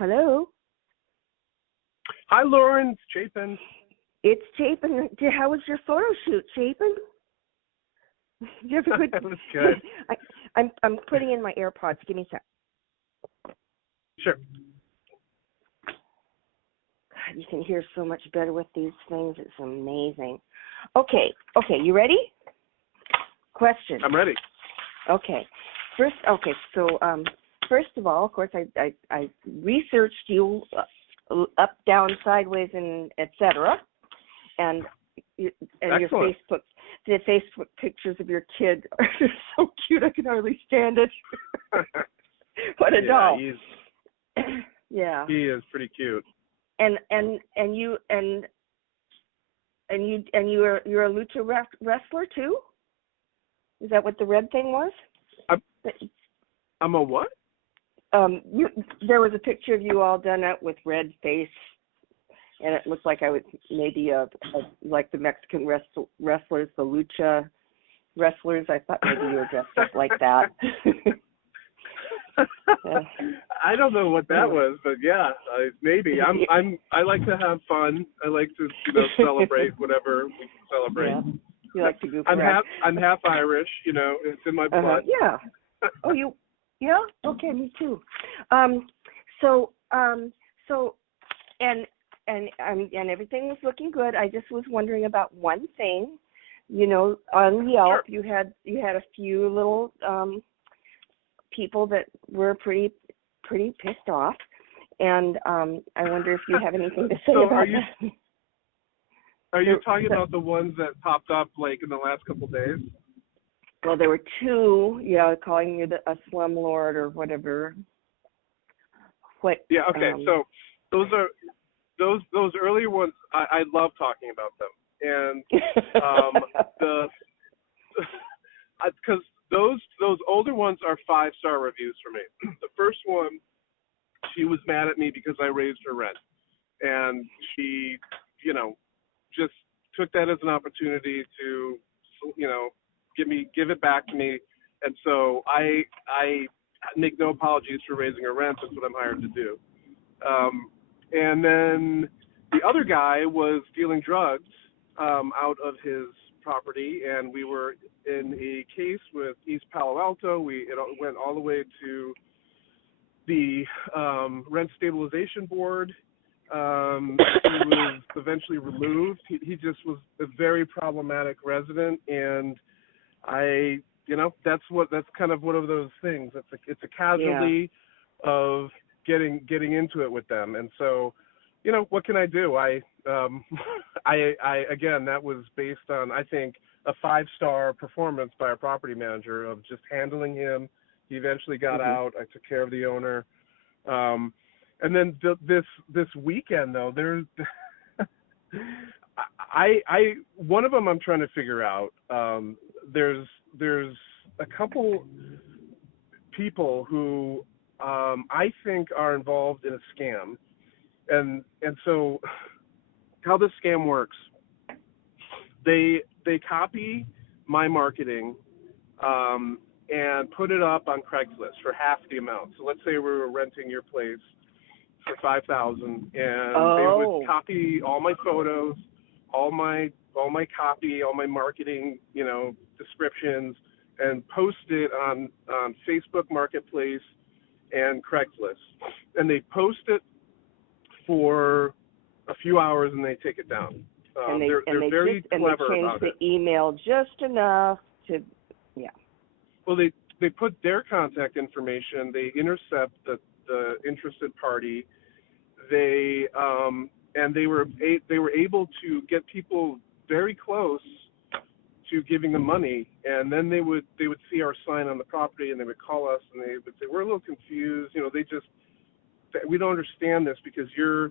Hello? Hi, Lauren. It's Chapin. It's Chapin. How was your photo shoot, Chapin? You have a good... That was good. I'm putting in my AirPods. Give me a sec. Sure. God, you can hear so much better with these things. It's amazing. Okay, you ready? Question. I'm ready. Okay. First of all, of course, I researched you up, down, sideways, and etc. And your Facebook pictures of your kid are so cute. I can hardly stand it. What a doll! Yeah, he is pretty cute. And you're a lucha wrestler too? Is that what the red thing was? I'm a what? There was a picture of you all done up with red face, and it looked like I was maybe like the Mexican wrestlers, the lucha wrestlers. I thought maybe you were dressed up like that. I don't know what that was, but yeah, maybe. I like to have fun. I like to celebrate whatever we can celebrate. Yeah. You like to goof around. I'm half Irish. It's in my blood. Yeah. Oh, you. Yeah. Okay, me too. And everything was looking good. I just was wondering about one thing. On Yelp, you had a few little people that were pretty pissed off, and I wonder if you have anything to say about that. Are you talking about the ones that popped up like in the last couple of days? Well, there were two, calling you a slumlord or whatever. Yeah. Okay. So those earlier ones. I love talking about them, and because those older ones are 5-star reviews for me. The first one, she was mad at me because I raised her rent, and she, just took that as an opportunity to, give it back to me. And so I make no apologies for raising her rent. That's what I'm hired to do. And then the other guy was dealing drugs out of his property, and we were in a case with East Palo Alto. It went all the way to the Rent Stabilization Board. He was eventually removed. He just was a very problematic resident, and that's kind of one of those things. It's a casualty of getting into it with them, and so, what can I do? I again, that was based on, I think, a 5-star performance by our property manager of just handling him. He eventually got out. I took care of the owner. And then this weekend though, there's one of them I'm trying to figure out. There's a couple people who I think are involved in a scam, and so how this scam works, they copy my marketing and put it up on Craigslist for half the amount. So let's say we were renting your place for $5,000, and they would copy all my photos, all my copy, all my marketing, descriptions, and post it on Facebook Marketplace and Craigslist. And they post it for a few hours and they take it down. They're very clever about it. And they change the email just enough to, Well, they put their contact information. They intercept the interested party. They were able to get people very close to giving them money, and then they would see our sign on the property and they would call us and they would say, we're a little confused. We don't understand this because you're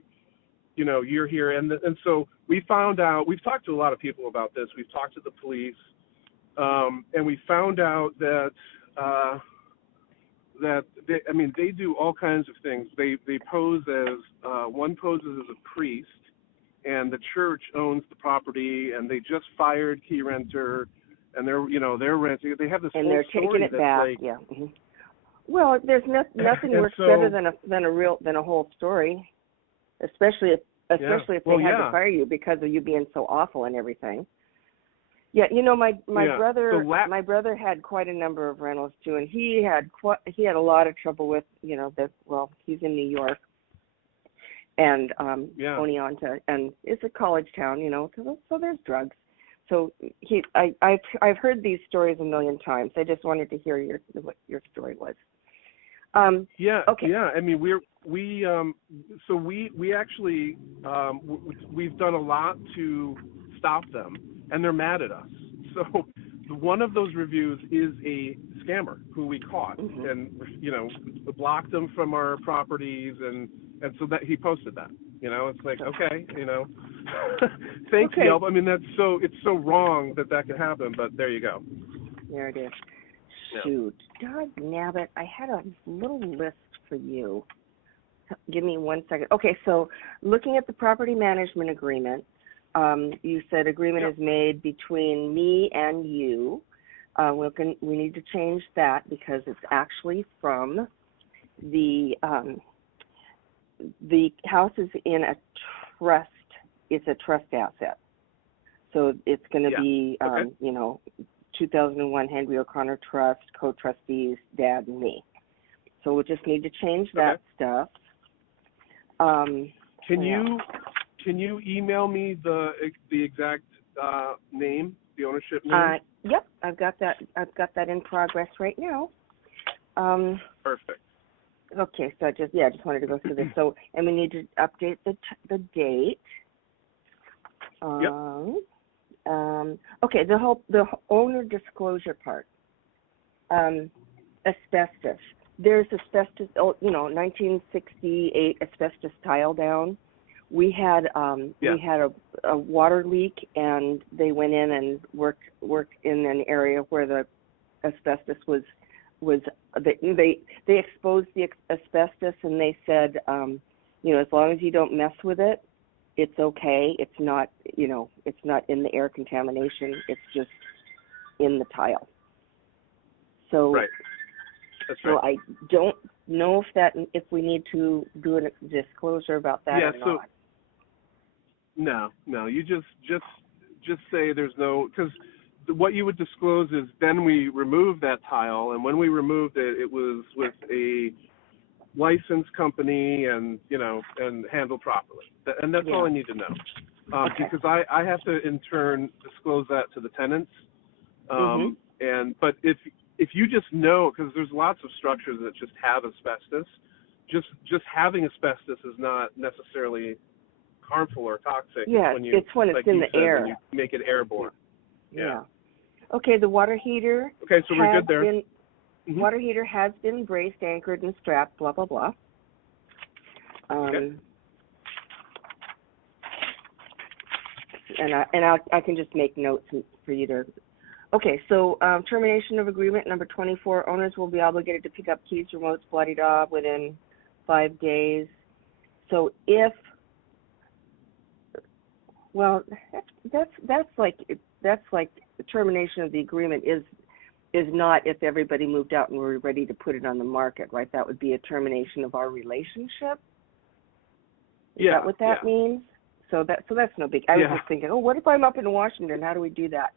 here. And so we found out, we've talked to a lot of people about this. We've talked to the police, and we found out that they do all kinds of things. They pose as one poses as a priest, and the church owns the property, and they just fired Keyrenter, and they're renting. They have this and whole they're story taking it that's back. like, Well, there's nothing And works so, better than a whole story, especially if they had to fire you because of you being so awful and everything. Yeah, my brother had quite a number of rentals too, and he had a lot of trouble with he's in New York, and Oneonta, and it's a college town, so there's drugs. So I've heard these stories a million times. I just wanted to hear what your story was. Okay. Yeah. I mean, we actually we've done a lot to stop them, and they're mad at us. So one of those reviews is a scammer who we caught, and blocked them from our properties, and so that he posted that. It's like, okay, thanks, Yelp. I mean, it's so wrong that could happen, but there you go. There it is. Yeah. Shoot, God nabbit, I had a little list for you. Give me 1 second. Okay, so looking at the property management agreement, you said agreement is made between me and you. We need to change that because it's actually from the house is in a trust. It's a trust asset, so it's going to be 2001 Henry O'Connor Trust, co-trustees, Dad, and me. So we'll just need to change that stuff. Can you email me the exact name, the ownership name? Yep, I've got that in progress right now. Perfect. Okay, so I just wanted to go through this. So, and we need to update the date. Okay, the owner disclosure part. Asbestos. There's asbestos. 1968 asbestos tile down. We had a water leak, and they went in and worked in an area where the asbestos was. They exposed the asbestos, and they said, as long as you don't mess with it, it's okay. It's not in the air contamination. It's just in the tile. So, right. That's right. So I don't know if we need to do a disclosure about that or not. No. You just say there's no, because what you would disclose is then we removed that tile, and when we removed it, it was with a licensed company and handled properly, and that's all I need to know, because I have to in turn disclose that to the tenants, but if you just know, because there's lots of structures that just have asbestos, just having asbestos is not necessarily harmful or toxic. It's when it's in the air. When you make it airborne. Yeah. Okay, the water heater. Okay, so we're good there. Water heater has been braced, anchored, and strapped, blah, blah, blah. And I can just make notes for you to. Okay, so termination of agreement number 24. Owners will be obligated to pick up keys, remotes, blah-de-da within 5 days. So that's like the termination of the agreement is not if everybody moved out and we're ready to put it on the market, right? That would be a termination of our relationship. Is that what that means? So that's no big. I was just thinking, what if I'm up in Washington? How do we do that?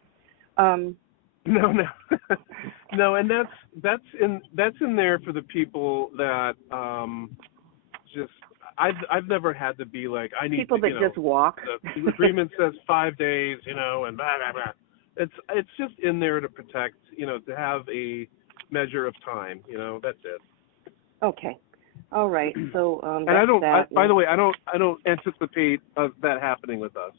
No, no, and that's in there for the people that I've never had to be like, I need people that just walk. The agreement says 5 days, and blah blah blah. It's just in there to protect, to have a measure of time, that's it. Okay. All right. So and I don't. By the way, I don't anticipate that happening with us.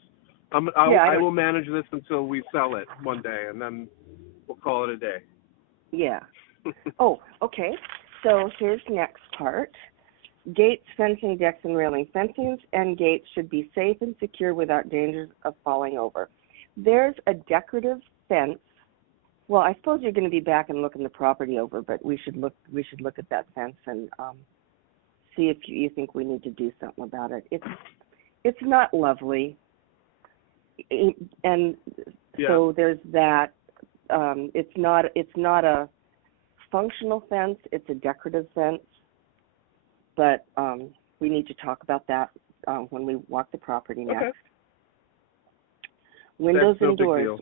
I will manage this until we sell it one day, and then we'll call it a day. Yeah. Oh, okay. So here's the next part. Gates, fencing, decks, and railing. Fencings and gates should be safe and secure without dangers of falling over. There's a decorative fence. Well, I suppose you're going to be back and looking the property over, but we should look at that fence and see if you think we need to do something about it. It's not lovely, and so there's that. It's not a functional fence. It's a decorative fence, but we need to talk about that when we walk the property next. Okay. Windows That's no and big doors. deal.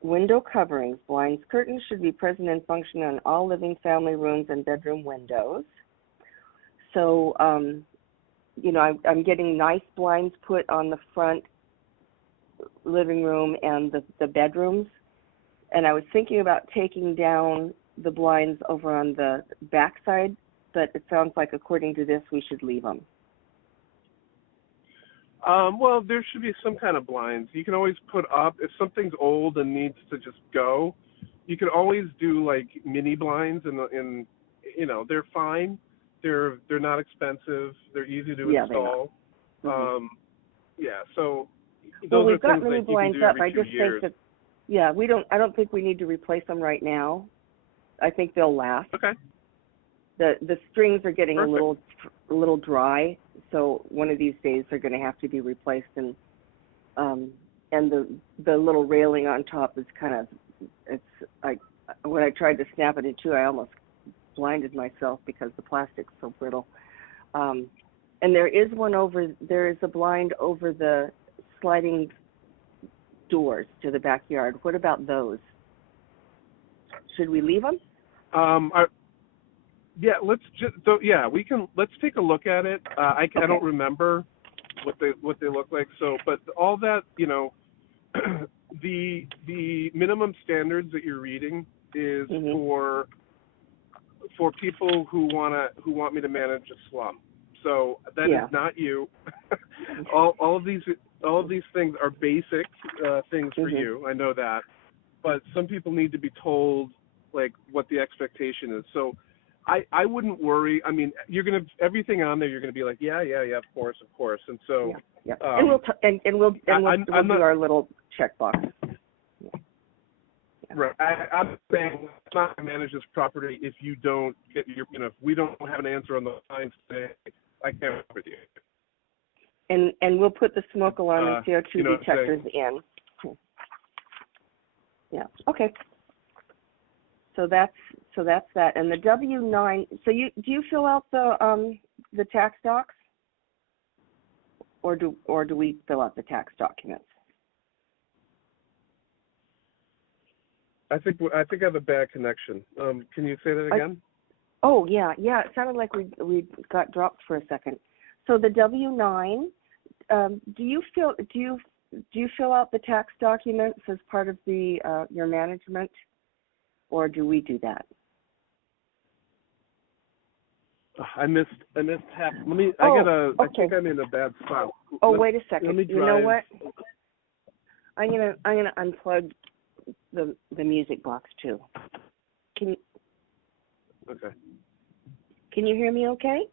Window coverings, blinds, curtains should be present and function on all living family rooms and bedroom windows. So, I'm getting nice blinds put on the front living room and the bedrooms. And I was thinking about taking down the blinds over on the back side, but it sounds like according to this, we should leave them. Well, there should be some kind of blinds. You can always put up, if something's old and needs to just go, you can always do like mini blinds and they're fine. They're not expensive. They're easy to install. So those we've are got things mini that you can blinds do up. every I 2 just years. think that I don't think we need to replace them right now. I think they'll last. Okay. The strings are getting Perfect. a little dry, so one of these days they're going to have to be replaced, and the little railing on top is when I tried to snap it in two, I almost blinded myself because the plastic's so brittle. And there is a blind over the sliding doors to the backyard. What about those? Should we leave them? Let's take a look at it. I don't remember what they look like. So, but all that, the minimum standards that you're reading is for people who want me to manage a slum. So that is not you. all of these things are basic things for you. I know that, but some people need to be told like what the expectation is. So I wouldn't worry. I mean, everything on there. You're gonna be like, yeah, of course. And so, and we'll do our little checkbox. Right. I'm saying it's not to manage this property if you don't get if we don't have an answer on the lines today, I can't work with you. And we'll put the smoke alarm and CO2 detectors in. Yeah. Okay. So that's that. And the W-9. So do you fill out the tax docs, or do we fill out the tax documents? I think I have a bad connection. Can you say that again? Yeah. It sounded like we got dropped for a second. So the W-9. Do you fill out the tax documents as part of your management, or do we do that? I missed half. Let me. Okay. I think I'm in a bad spot. Wait a second. Let me drive. You know what? I'm gonna unplug the music box too. Okay. Can you hear me okay?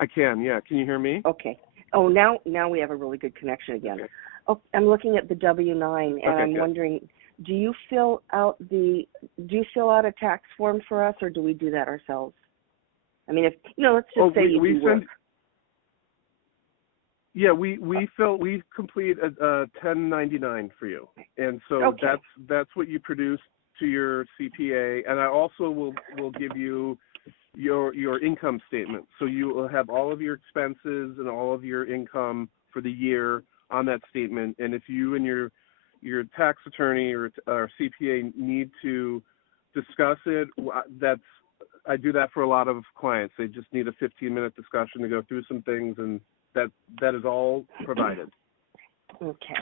I can, yeah. Can you hear me? Okay. Oh, now we have a really good connection again. Okay. Oh, I'm looking at the W-9, and I'm wondering, do you fill out a tax form for us, or do we do that ourselves? I mean, let's just say you do work. Yeah, we complete a 1099 for you, and so that's what you produce to your CPA, and I also will give you your income statement, so you will have all of your expenses and all of your income for the year on that statement. And if you and your tax attorney or CPA need to discuss it, I do that for a lot of clients. They just need a 15-minute discussion to go through some things, and that is all provided. Okay.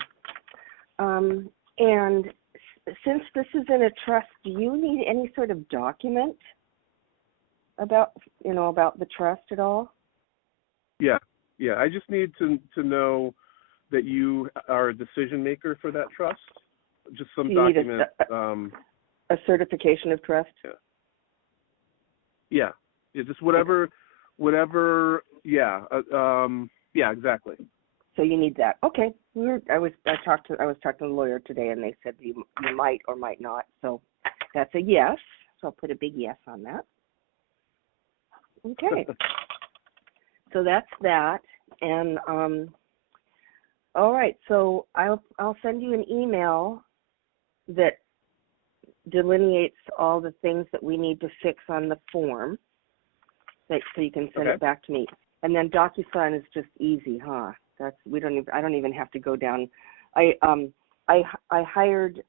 And since this is in a trust, do you need any sort of document about the trust at all? Yeah. I just need to know that you are a decision maker for that trust. Just some document. A certification of trust. Yeah. Just whatever. Yeah. Yeah. Exactly. So you need that. Okay. I was talking to the lawyer today, and they said you might or might not. So that's a yes. So I'll put a big yes on that. Okay. So that's that. And all right. So I'll send you an email that delineates all the things that we need to fix on the form, so you can send it back to me. And then DocuSign is just easy, huh? I don't even have to go down. I hired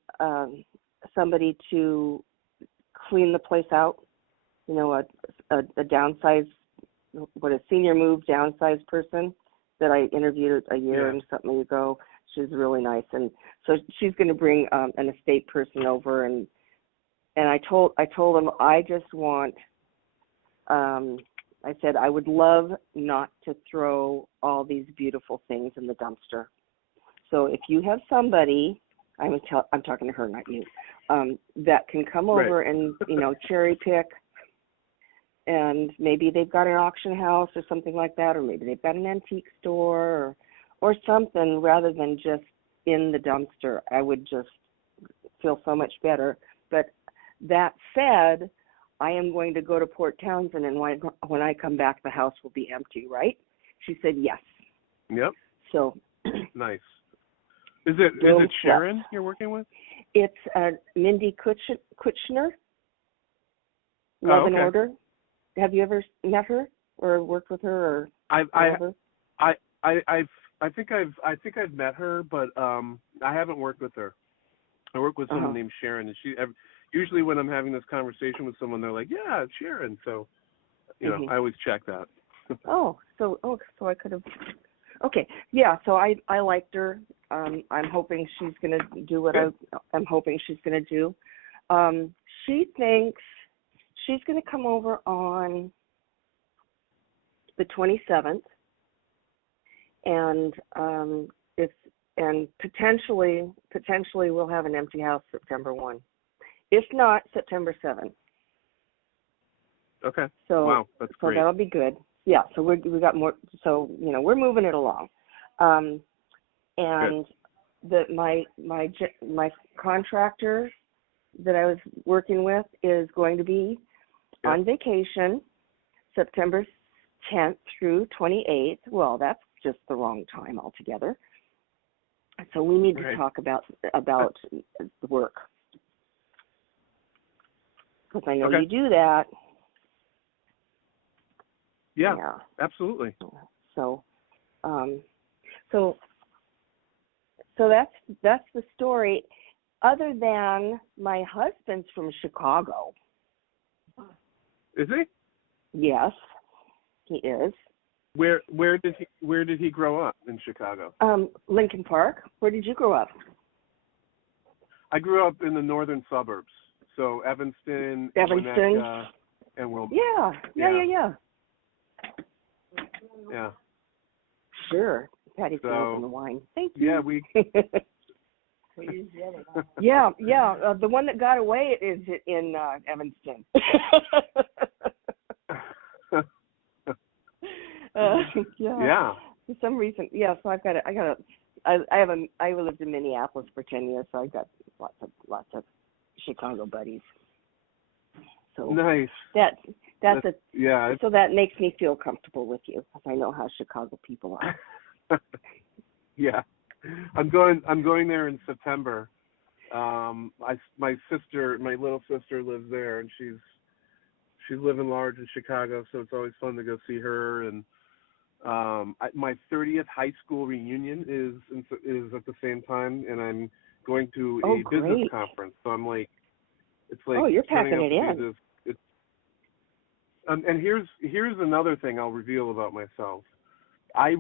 somebody to clean the place out. You know, a downsize, a senior move downsize person that I interviewed a year and something ago. She's really nice, and so she's going to bring an estate person over, and I told them I just want. I said I would love not to throw all these beautiful things in the dumpster. So if you have somebody, I'm talking to her, not you, that can come over and cherry pick. And maybe they've got an auction house or something like that, or maybe they've got an antique store or something, rather than just in the dumpster. I would just feel so much better. But that said, I am going to go to Port Townsend, and when I come back, the house will be empty, right? She said yes. Yep. So nice. Is it Sharon you're working with? It's Mindy Kutchner. Love and Order. Have you ever met her or worked with her or I think I've met her, but I haven't worked with her. I work with someone named Sharon, and usually when I'm having this conversation with someone, they're like, "Yeah, it's Sharon." So, I always check that. So I could have. Okay, yeah. So I liked her. I'm hoping she's going to do what I'm hoping she's going to do. She thinks she's going to come over on the 27th, and potentially we'll have an empty house September 1. If not, September 7th. Okay. So wow, that's great. So that'll be good. Yeah. So we got more. So we're moving it along. And my contractor that I was working with is going to be on vacation September 10th through 28th. Well, that's just the wrong time altogether. So we need to talk about the work, because I know you do that. Yeah, absolutely. So that's the story. Other than my husband's from Chicago. Is he? Yes, he is. Where did he grow up in Chicago? Lincoln Park. Where did you grow up? I grew up in the northern suburbs, so Evanston, Winnetka, and Wilmington. Yeah. Yeah. Sure. Patty can open the wine. Thank you. Yeah, we. Yeah. The one that got away is in Evanston. Yeah. For some reason, So I lived in Minneapolis for 10 years, so I got lots of Chicago buddies. So nice. So that makes me feel comfortable with you, because I know how Chicago people are. Yeah, I'm going there in September. My little sister lives there, and she's living large in Chicago, so it's always fun to go see her. And my 30th high school reunion is at the same time, and I'm going to a business conference. So I'm like, it's like you're packing it in. And here's another thing I'll reveal about myself. I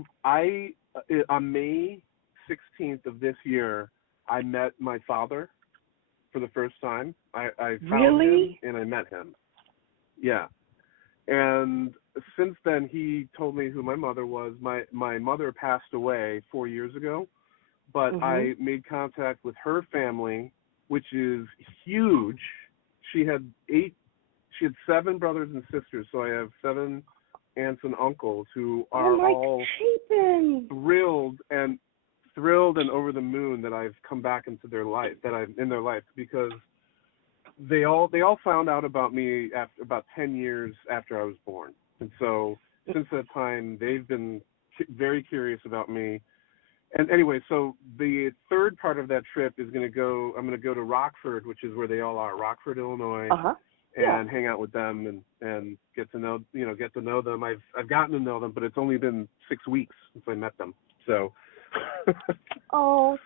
on May 16th of this year, I met my father for the first time. I found him and I met him. Yeah. And since then, he told me who my mother was. My mother passed away 4 years ago, but I made contact with her family, which is huge. She had 7 brothers and sisters, so I have 7 aunts and uncles who are all thrilled and over the moon that I've come back into their life, because they all found out about me after about 10 years after I was born. And so since that time, they've been very curious about me. And anyway, so the third part of that trip is I'm going to go to Rockford, which is where they all are, Rockford, Illinois, and hang out with them and get to know them. I've gotten to know them, but it's only been 6 weeks since I met them. So. Oh,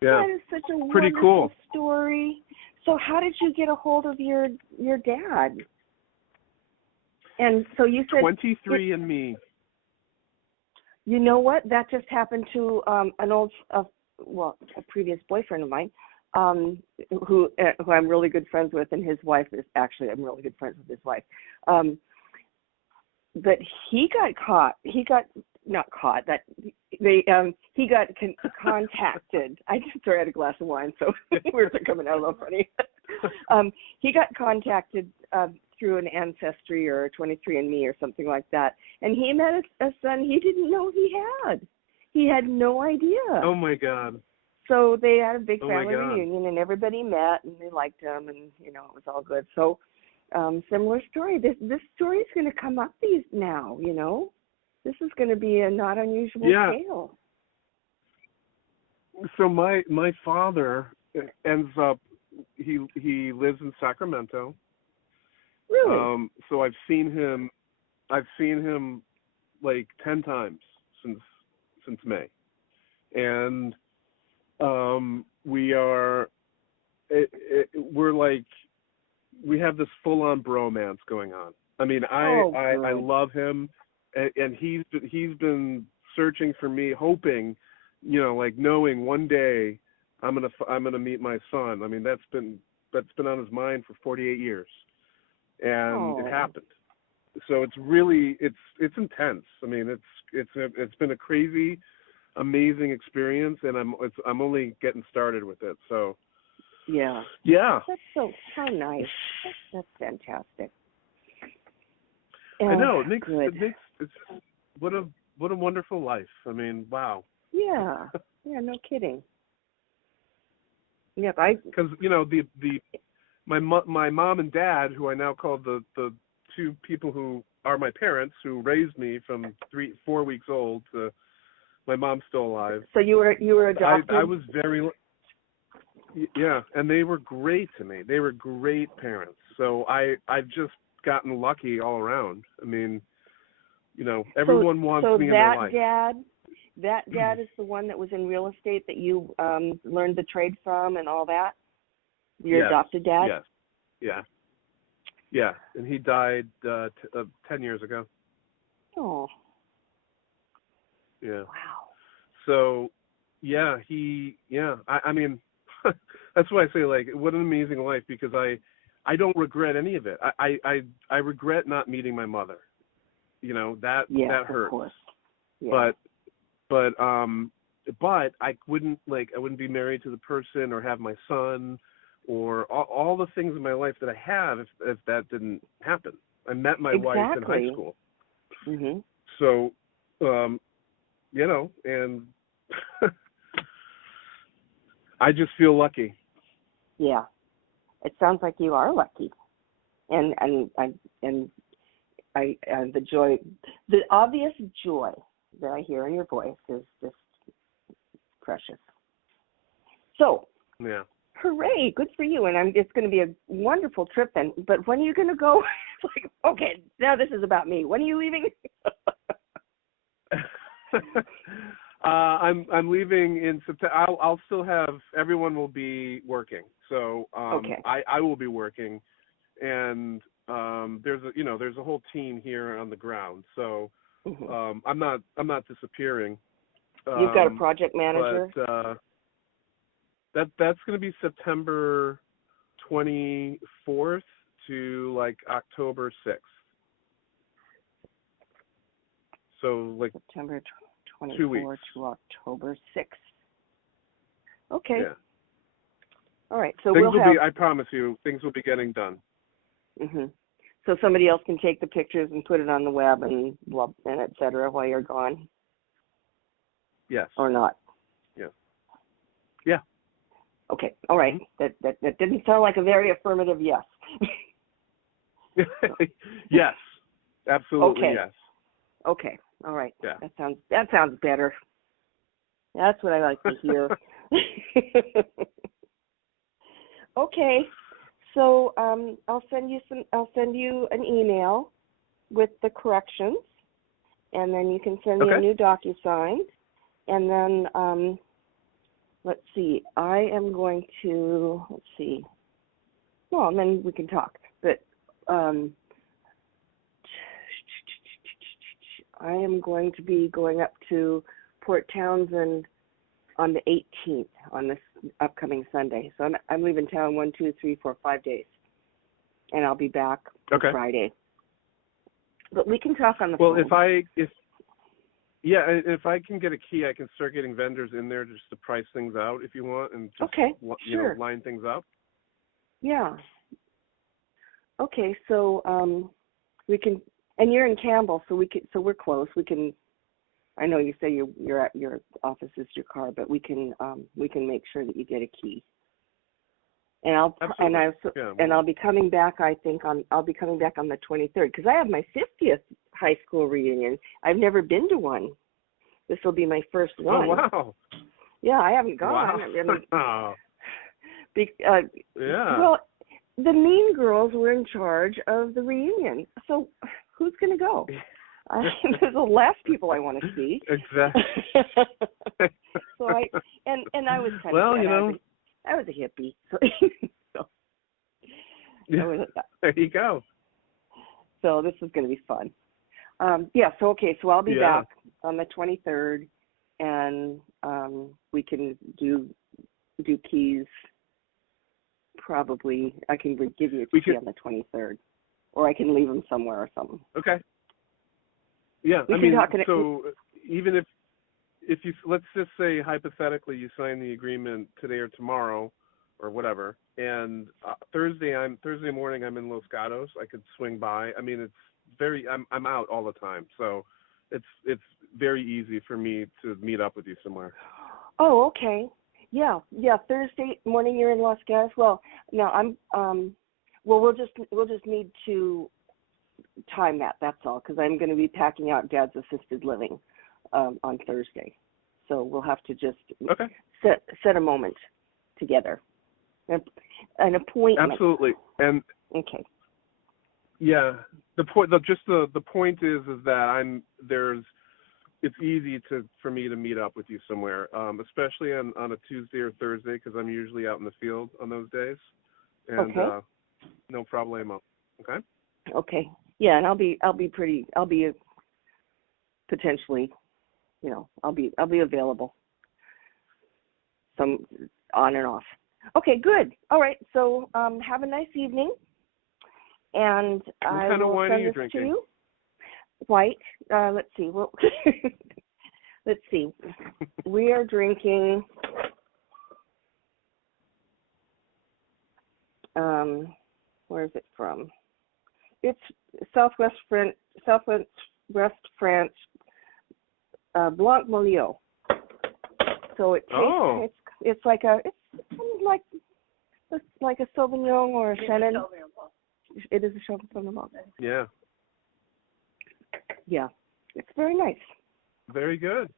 yeah. that is such a pretty wonderful cool story. So how did you get a hold of your dad? And so you said 23andMe. You know what? That just happened to a previous boyfriend of mine, who I'm really good friends with, and his wife is actually I'm really good friends with his wife. But he got caught. He got not caught. That he got contacted. I just had a glass of wine, so words are coming out a little funny. He got contacted through an Ancestry or 23andMe or something like that, and he met a son he didn't know he had. He had no idea. Oh my God. So they had a big family reunion, and everybody met, and they liked him, and it was all good. So similar story. This story is going to come up now. This is going to be a not unusual tale. So my father ends up he lives in Sacramento. Really? So I've seen him like 10 times since May, and we're like we have this full-on bromance going on. I mean, I love him, and he's been searching for me, hoping, like knowing one day I'm gonna meet my son. I mean, that's been on his mind for 48 years, and it happened. So it's really it's intense. I mean, it's been a crazy, amazing experience, and I'm only getting started with it. So. Yeah. That's how nice. That's fantastic. I know it makes it's what a wonderful life. I mean, wow. Yeah, no kidding. Yeah, because my mom and dad, who I now call the two people who are my parents, who raised me from 4 weeks old to my mom's still alive. So you were adopted. I was very. Yeah, and they were great to me. They were great parents. So I've just gotten lucky all around. I mean, everyone wants me in their life. That dad is the one that was in real estate that you learned the trade from and all that? Your adopted dad? Yes. Yeah, and he died 10 years ago. Oh. Yeah. Wow. So, I mean, that's why I say, like, what an amazing life, because I don't regret any of it. I regret not meeting my mother. That hurts. Of course. Yeah. But I wouldn't be married to the person or have my son or all the things in my life that I have if that didn't happen. I met my wife in high school. Mm-hmm. So, and I just feel lucky. Yeah, it sounds like you are lucky, and the joy, the obvious joy that I hear in your voice is just precious. So, yeah, hooray, good for you, and it's going to be a wonderful trip then. But when are you going to go? It's like, okay, now this is about me. When are you leaving? I'm leaving in September. I'll still have, everyone will be working. So I will be working, and there's a whole team here on the ground. So I'm not disappearing. You've got a project manager. But that's going to be September 24th to like October 6th. So like September 2 weeks. 24 to October 6th. Okay. Yeah. All right. So I promise you, things will be getting done. Mm-hmm. So somebody else can take the pictures and put it on the web and et cetera while you're gone. Yes. Or not. Yeah. Yeah. Okay. All right. That didn't sound like a very affirmative yes. Yes. Absolutely. Okay. Yes. Okay. All right. Yeah. That sounds better. That's what I like to hear. Okay, so I'll send you an email with the corrections, and then you can send me a Okay. new DocuSign, and then let's see. I am going to Well, and then we can talk. But I am going to be going up to Port Townsend on the 18th, on this upcoming Sunday. So I'm leaving town 1, 2, 3, 4, 5 days, and I'll be back on Friday. But we can talk on the phone. If I can get a key, I can start getting vendors in there just to price things out if you want, and just sure. line things up. Yeah. Okay, so we can, and you're in Campbell, so we're close. We can. I know you say you're at your office is your car, but we can make sure that you get a key. And I'll be coming back. I'll be coming back on the 23rd because I have my 50th high school reunion. I've never been to one. This will be my first one. Oh wow! Yeah, I haven't gone. Wow. Well, the Mean Girls were in charge of the reunion, so who's going to go? There's the last people I want to see. Exactly. So I was kind of I was a hippie. So there you go. So this is going to be fun. So I'll be back on the 23rd, and we can do keys. Probably I can give you a key on the 23rd, or I can leave them somewhere or something. Okay. Yeah, so even if you, let's just say hypothetically you sign the agreement today or tomorrow or whatever, and Thursday morning I'm in Los Gatos, I could swing by. I mean, I'm out all the time, so it's very easy for me to meet up with you somewhere. Oh, okay. Yeah. Thursday morning you're in Los Gatos. Well, no, we'll just need to time that's all, because I'm going to be packing out Dad's assisted living on Thursday, so we'll have to just set a moment together, an appointment. Absolutely. And okay. Yeah, the point is that it's easy for me to meet up with you somewhere, especially on a Tuesday or Thursday, because I'm usually out in the field on those days, and no problemo. Okay. Okay. Yeah, and I'll be potentially, I'll be available. Some on and off. Okay, good. All right. So have a nice evening, and I will send this to you. What kind of wine are you drinking? White. Let's see. Well, let's see. We are drinking. Where is it from? It's Southwest France, Blanc Molio. So it tastes. It's like a Sauvignon or a Chenin. It is a Sauvignon Blanc. Yeah. Yeah, it's very nice. Very good.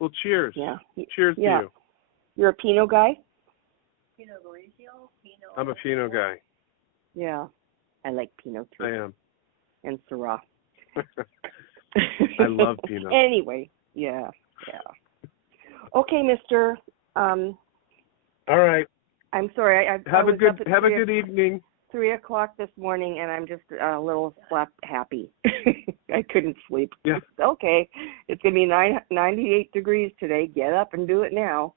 Well, cheers. Yeah. Cheers to you. You're a Pinot guy? I'm a Pinot guy. Yeah, I like Pinot too. I am. And Syrah. I love Pinot. Anyway, yeah. Okay, Mister. All right. I'm sorry. Have a good evening. 3:00 this morning, and I'm just a little happy. I couldn't sleep. Yeah. Okay, it's gonna be 98 degrees today. Get up and do it now.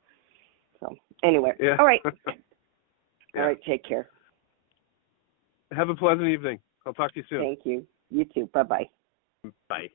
So anyway, all right. All right. Take care. Have a pleasant evening. I'll talk to you soon. Thank you. You too. Bye-bye. Bye.